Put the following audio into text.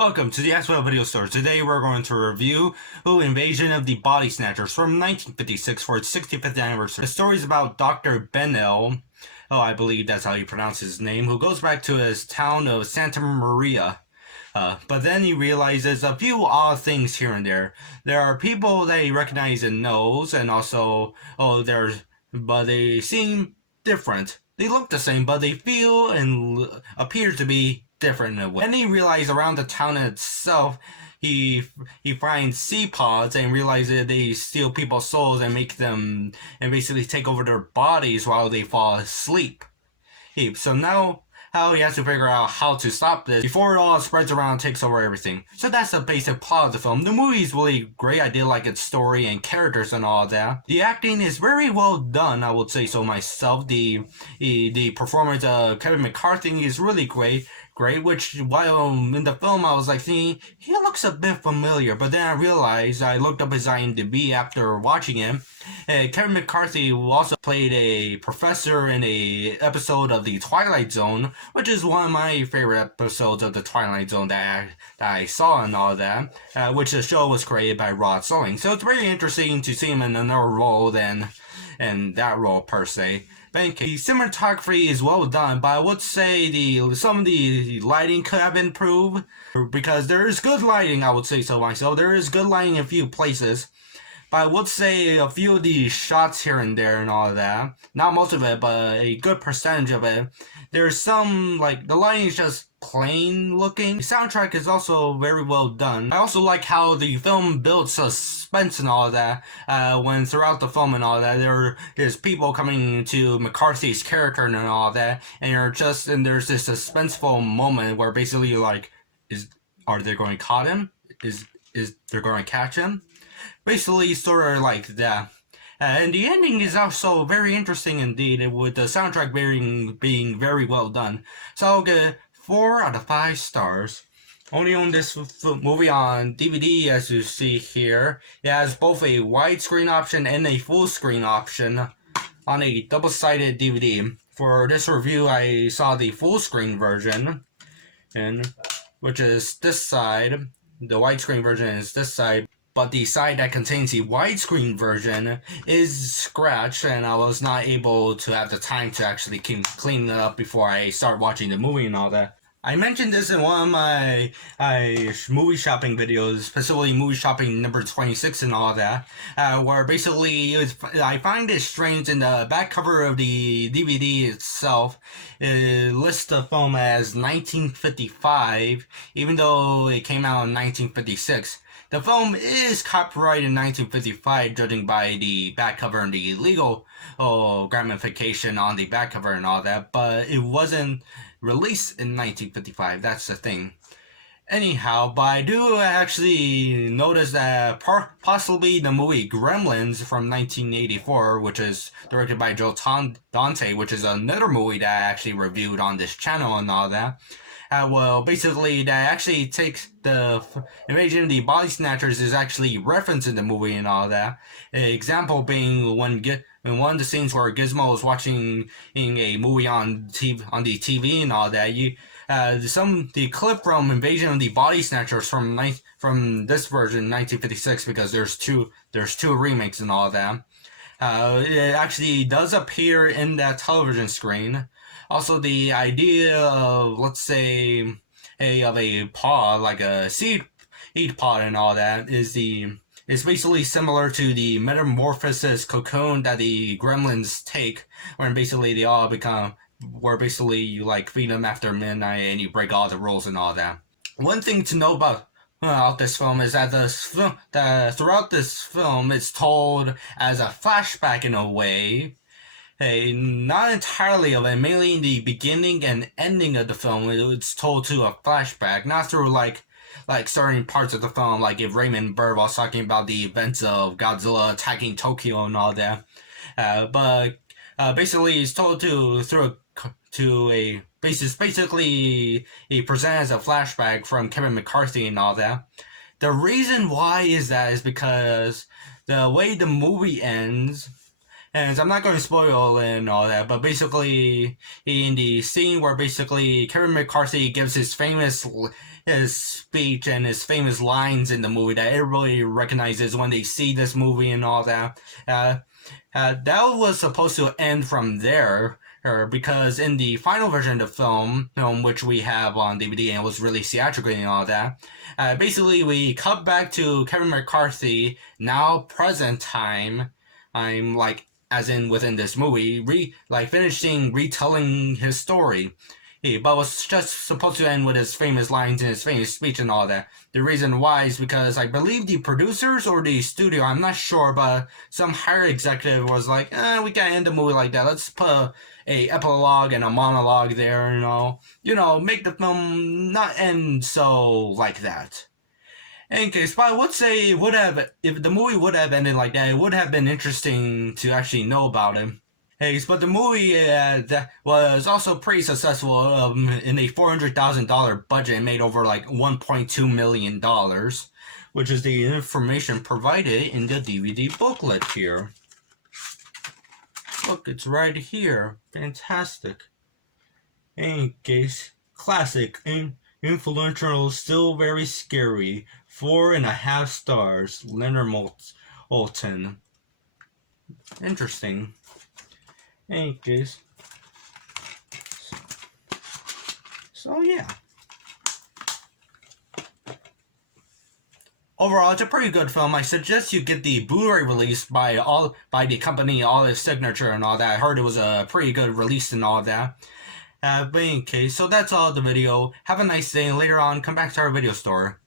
Welcome to the Axwell Video Store. Today we're going to review Invasion of the Body Snatchers from 1956 for its 65th anniversary. The story is about Dr. Benel, I believe that's how you pronounce his name, who goes back to his town of Santa Maria. But then he realizes a few odd things here and there. There are people that he recognizes and knows, and also, but they seem different. They look the same, but they feel and appear to be different in a way. And he realizes around the town itself, he finds sea pods and realizes they steal people's souls and make them, and basically take over their bodies while they fall asleep. So now, how he has to figure out how to stop this before it all spreads around and takes over everything. So that's the basic plot of the film. The movie is really great. I did like its story and characters and all that. The acting is very well done, I would say so myself. The performance of Kevin McCarthy is really great, which while in the film I was like thinking, he looks a bit familiar, but then I realized, I looked up his IMDb after watching him. Kevin McCarthy also played a professor in a episode of The Twilight Zone, which is one of my favorite episodes of The Twilight Zone that I saw and all that, which the show was created by Rod Serling. So it's very interesting to see him in another role than in that role per se. The cinematography is well done, but I would say some of the lighting could have been improved, because there is good lighting, I would say so myself. There is good lighting in a few places, but I would say a few of the shots here and there and all of that, not most of it, but a good percentage of it, there's some, like, the lighting is just plain looking. The soundtrack is also very well done. I also like how the film builds suspense and all of that, when throughout the film and all of that, there's people coming to McCarthy's character and all of that, and there's this suspenseful moment where basically you're like, are they going to caught him? Is they're going to catch him? Basically, sort of like that. And the ending is also very interesting indeed, with the soundtrack being very well done. So I'll get 4 out of 5 stars. Only own this movie on DVD, as you see here. It has both a widescreen option and a full screen option on a double-sided DVD. For this review, I saw the full screen version, which is this side. The widescreen version is this side, but the side that contains the widescreen version is scratched, and I was not able to have the time to actually clean it up before I start watching the movie and all that. I mentioned this in one of my movie shopping videos, specifically movie shopping number 26 and all that, where basically I find it strange in the back cover of the DVD itself, it lists the film as 1955, even though it came out in 1956. The film is copyrighted in 1955, judging by the back cover and the legal ramification on the back cover and all that, but it wasn't released in 1955, that's the thing. Anyhow, but I do actually notice that possibly the movie Gremlins from 1984, which is directed by Joe Dante, which is another movie that I actually reviewed on this channel and all that, well, basically, that actually takes the Invasion of the Body Snatchers is actually referenced in the movie and all that. An example being in one of the scenes where Gizmo is watching a movie on the TV and all that. The clip from Invasion of the Body Snatchers from this version, 1956, because there's two remakes and all that. It actually does appear in that television screen. Also, the idea of, let's say, of a pod, like a seed pod and all that, is basically similar to the metamorphosis cocoon that the gremlins take, where basically they all become, where basically you like feed them after midnight and you break all the rules and all that. One thing to know about this film is that throughout this film it's told as a flashback in a way. Not entirely of it, mainly in the beginning and ending of the film, it's told to a flashback, not through like certain parts of the film, like if Raymond Burr was talking about the events of Godzilla attacking Tokyo and all that. But basically, it's told basically he presents a flashback from Kevin McCarthy and all that. The reason why is because the way the movie ends. And I'm not going to spoil and all that, but basically, in the scene where basically Kevin McCarthy gives his famous his speech and his famous lines in the movie that everybody recognizes when they see this movie and all that. That was supposed to end from there, because in the final version of the film, which we have on DVD and was released theatrically and all that, basically we cut back to Kevin McCarthy, now present time. I'm like, as in within this movie, finishing retelling his story. But was just supposed to end with his famous lines and his famous speech and all that. The reason why is because I believe the producers or the studio, I'm not sure, but some higher executive was like, we can't end the movie like that. Let's put a epilogue and a monologue there, make the film not end so like that. In any case, but I would say if the movie would have ended like that, it would have been interesting to actually know about it. Hey, but the movie that was also pretty successful in a $400,000 budget and made over like $1.2 million, which is the information provided in the DVD booklet here. Look, it's right here. Fantastic. In any case, classic, influential, still very scary. 4.5 stars. Leonard Moulton. Interesting. In any case. So yeah. Overall, it's a pretty good film. I suggest you get the Blu-ray release by the company, Olive Signature and all that. I heard it was a pretty good release and all that. But in any case, so that's all the video. Have a nice day, and later on, come back to our video store.